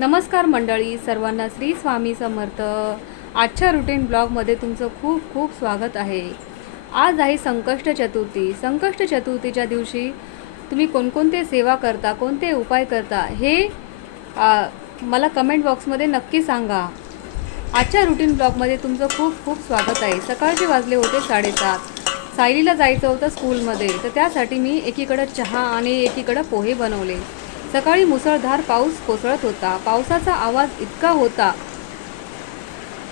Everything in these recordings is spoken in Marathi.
नमस्कार मंडळी, सर्वांना श्री स्वामी समर्थ. आजच्या रुटीन ब्लॉगमध्ये तुमचं खूप खूप स्वागत आहे. आज आहे संकष्ट चतुर्थी. संकष्ट चतुर्थीच्या दिवशी तुम्ही कोणकोणते सेवा करता, कोणते उपाय करता हे मला कमेंट बॉक्समध्ये नक्की सांगा. आजच्या रुटीन ब्लॉगमध्ये तुमचं खूप खूप स्वागत आहे. सकाळचे वाजले होते 7:30. सायलीला जायचं होतं स्कूलमध्ये, तर त्यासाठी मी एकीकडं चहा आणि एकीकडं पोहे बनवले. सकाळी मुसळधार पाऊस कोसळत होता. पावसाचा आवाज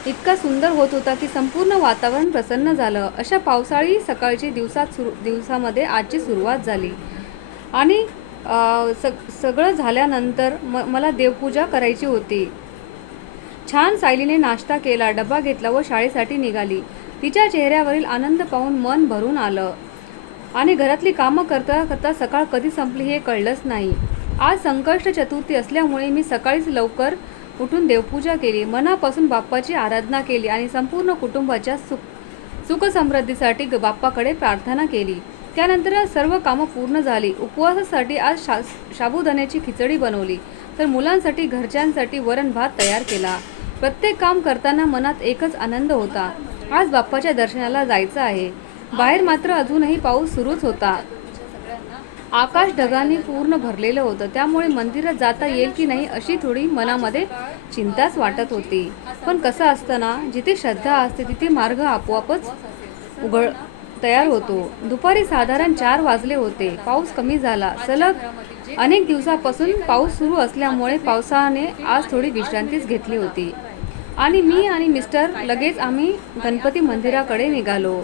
इतका सुंदर होत होता की संपूर्ण वातावरण प्रसन्न झालं. अशा पावसाळी सकाळची दिवसामध्ये आजची सुरुवात झाली आणि सगळं झाल्यानंतर मला देवपूजा करायची होती. छान सायलीने नाश्ता केला, डबा घेतला व शाळेसाठी निघाली. तिच्या चेहऱ्यावरील आनंद पाहून मन भरून आलं आणि घरातली कामं करता करता सकाळ कधी संपली हे कळलंच नाही. आज संकष्ट चतुर्थी असल्यामुळे मी सकाळीच लवकर उठून देवपूजा केली, मनापासून बाप्पाची आराधना केली आणि संपूर्ण कुटुंबाच्या सुख समृद्धीसाठी बाप्पाकडे प्रार्थना केली. त्यानंतर सर्व कामं पूर्ण झाली. उपवासासाठी आज साबुदाण्याची खिचडी बनवली, तर मुलांसाठी घरच्यांसाठी वरण भात तयार केला. प्रत्येक काम करताना मनात एकच आनंद होता, आज बाप्पाच्या दर्शनाला जायचं आहे. बाहेर मात्र अजूनही पाऊस सुरूच होता. आकाश ढगांनी पूर्ण भरलेलं होतं, त्यामुळे मंदिरात जाता येईल की नाही अशी थोडी मनामध्ये चिंताच वाटत होती. पण कसं असतं ना, जिथे श्रद्धा असते तिथे मार्ग आपोआपच तयार होतो. दुपारी साधारण 4 वाजले होते. पाऊस कमी झाला. सलग अनेक दिवसापासून पाऊस सुरू असल्यामुळे पावसाने आज थोडी विश्रांतीच घेतली होती आणि मी आणि मिस्टर लगेच आम्ही गणपती मंदिराकडे निघालो.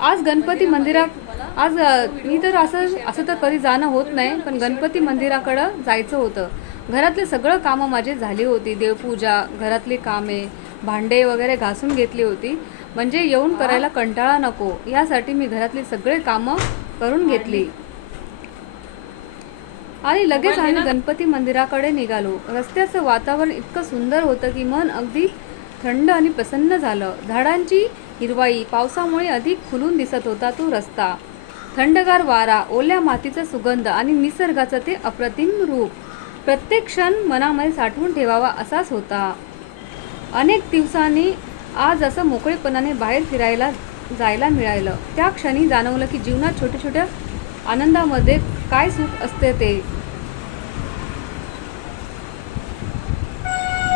आज गणपती मंदिरात मी तर असं तर कधी जाणं होत नाही, पण गणपती मंदिराकडं जायचं होतं. घरातले सगळं कामं माझी झाली होती. देवपूजा, घरातली कामे, भांडे वगैरे घासून घेतली होती, म्हणजे येऊन करायला कंटाळा नको यासाठी मी घरातली सगळे कामं करून घेतली आणि लगेच आम्ही गणपती मंदिराकडे निघालो. रस्त्याचं वातावरण इतकं सुंदर होतं की मन अगदी थंड आणि प्रसन्न झालं. झाडांची हिरवाई पावसामुळे अधिक खुलून दिसत होता तो रस्ता. थंडगार वारा, ओल्या मातीचा सुगंध आणि निसर्गाचं ते अप्रतिम रूप प्रत्येक क्षण मनामध्ये साठवून ठेवावा असाच होता. अनेक दिवसांनी आज असं मोकळेपणाने बाहेर फिरायला जायला मिळालं. त्या क्षणी जाणवलं की जीवनात छोट्या छोट्या आनंदामध्ये काय सुख असते ते.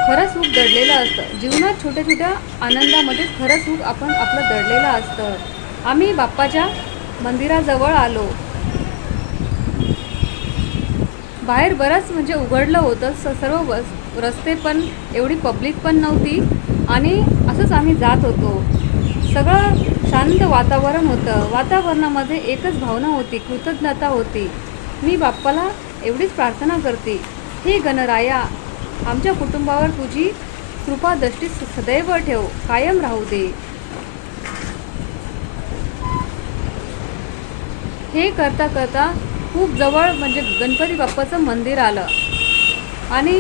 खरं सुख दडलेलं असतं. जीवनात छोट्या छोट्या आनंदामध्ये खरं सुख आपलं दडलेलं असतं. आम्ही बाप्पाच्या मंदिराजवळ आलो. बाहेर बरंच म्हणजे उघडलं होतं. सर्व रस्ते पण एवढी पब्लिक पण नव्हती आणि असंच आम्ही जात होतो. सगळं शांत वातावरण होतं. वातावरणामध्ये एकच भावना होती, कृतज्ञता होती. मी बाप्पाला एवढीच प्रार्थना करते, हे गणराया, आमच्या कुटुंबावर तुझी कृपा दृष्टी सदैव ठेव, कायम राहू दे. हे करता करता खूप जवळ म्हणजे गणपती बाप्पाचं मंदिर आलं आणि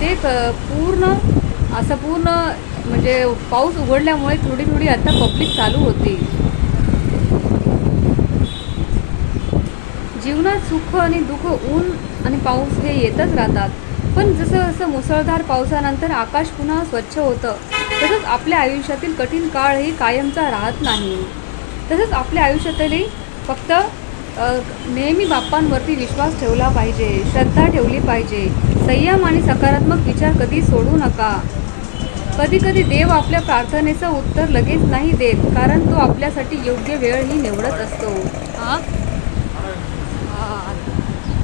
ते पूर्ण म्हणजे पाऊस उघडल्यामुळे थोडी थोडी आता पब्लिक चालू होती. जीवनात सुख आणि दुःख, ऊन आणि पाऊस हे येतच राहतात, पण जसं जसं मुसळधार पावसानंतर आकाश पुन्हा स्वच्छ होतं, तसंच आपल्या आयुष्यातील कठीण काळही कायमचा राहत नाही. तसंच आपल्या आयुष्यातही फक्त नेहमी बाप्पांवरती विश्वास ठेवला पाहिजे, श्रद्धा ठेवली पाहिजे. संयम आणि सकारात्मक विचार कधी सोडू नका. कधी कधी देव आपल्या प्रार्थनेचं उत्तर लगेच नाही देत, कारण तो आपल्यासाठी योग्य वेळही निवडत असतो.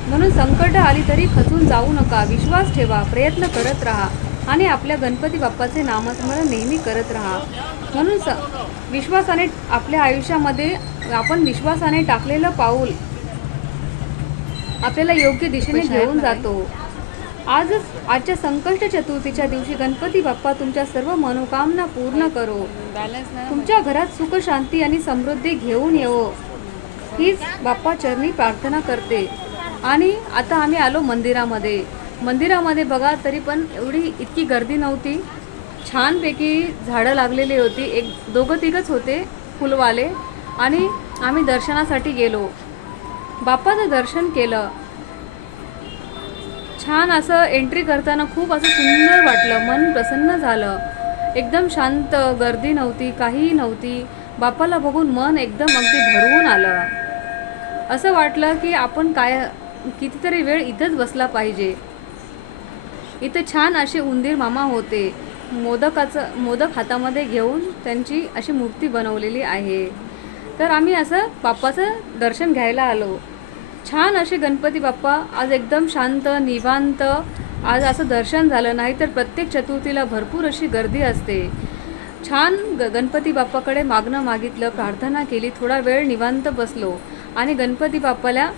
म्हणून संकट आली तरी खचून जाऊ नका. विश्वास ठेवा, प्रयत्न करत राहा आणि आपल्या गणपती बाप्पाचे नामस्मरण नेहमी करत राहा. म्हणून विश्वासाने आपल्या आयुष्यामध्ये आपण विश्वासाने टाकलेलं पाऊल आपल्याला योग्य दिशेने घेऊन जातो. आजच्या संकष्ट चतुर्थीच्या दिवशी गणपती बाप्पा तुमच्या सर्व मनोकामना पूर्ण करो. तुमच्या घरात सुख, शांती आणि समृद्धी घेऊन येवो, हीच बाप्पा चरणी प्रार्थना करते. आणि आता आम्ही आलो मंदिरामध्ये बघा, तरी पण इतकी गर्दी नव्हती. छानपैकी झाडं लागलेली होती. 2-3 होते फुलवाले आणि आम्ही दर्शनासाठी गेलो. बाप्पाचं दर्शन केलं. छान असं एंट्री करताना खूप असं सुंदर वाटलं, मन प्रसन्न झालं. एकदम शांत, गर्दी नव्हती, काहीही नव्हती. बाप्पाला बघून मन एकदम अगदी भरून आलं. असं वाटलं की आपण कितीतरी वेळ इथंच बसला पाहिजे. इथं छान असे उंदीर मामा होते. मोदक हातामध्ये घेऊन त्यांची अशी मूर्ती बनवलेली आहे. तर आम्ही असं बाप्पाचं दर्शन घ्यायला आलो. छान असे गणपती बाप्पा आज एकदम शांत, निवांत आज असं दर्शन झालं. नाही तर प्रत्येक चतुर्थीला भरपूर अशी गर्दी असते. छान गणपती बाप्पाकडे मागणं मागितलं, प्रार्थना केली, थोडा वेळ निवांत बसलो आणि गणपती बाप्पाला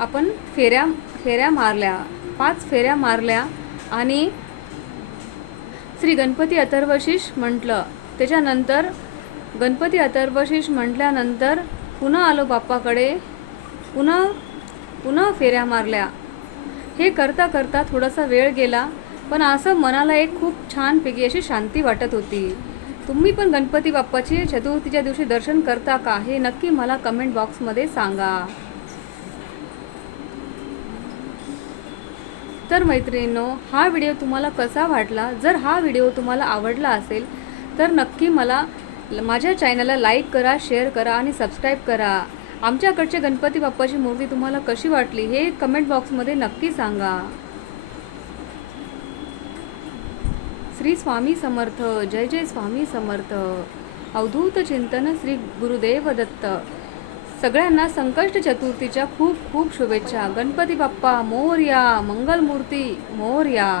आपण फेऱ्या मारल्या, 5 फेऱ्या मारल्या आणि श्री गणपती अथर्वशीष म्हटलं. त्याच्यानंतर गणपती अथर्वशीष म्हटल्यानंतर पुन्हा आलो बाप्पाकडे, पुन्हा फेऱ्या मारल्या. हे करता करता थोडासा वेळ गेला, पण असं मनाला एक खूप छानपैकी अशी शांती वाटत होती. तुम्ही पण गणपती बाप्पाचे चतुर्थीच्या दिवशी दर्शन करता का, हे नक्की मला कमेंट बॉक्समध्ये सांगा. तर मैत्रिणींनो, हा व्हिडिओ तुम्हाला कसा वाटला? जर हा व्हिडिओ तुम्हाला आवडला असेल तर नक्की माझ्या चॅनलला लाईक करा, शेअर करा आणि सबस्क्राईब करा. आमच्याकडच्या गणपती बाप्पाची मूर्ती तुम्हाला कशी वाटली हे कमेंट बॉक्समध्ये नक्की सांगा. श्री स्वामी समर्थ. जय जय स्वामी समर्थ. अवधूत चिंतन श्री गुरुदेव दत्त. सगळ्यांना संकष्ट चतुर्थीच्या खूप खूप शुभेच्छा. गणपती बाप्पा मोरया, मंगलमूर्ती मोरया.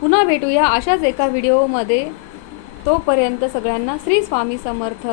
पुन्हा भेटूया अशाच एका व्हिडिओमध्ये. तोपर्यंत सगळ्यांना श्री स्वामी समर्थ.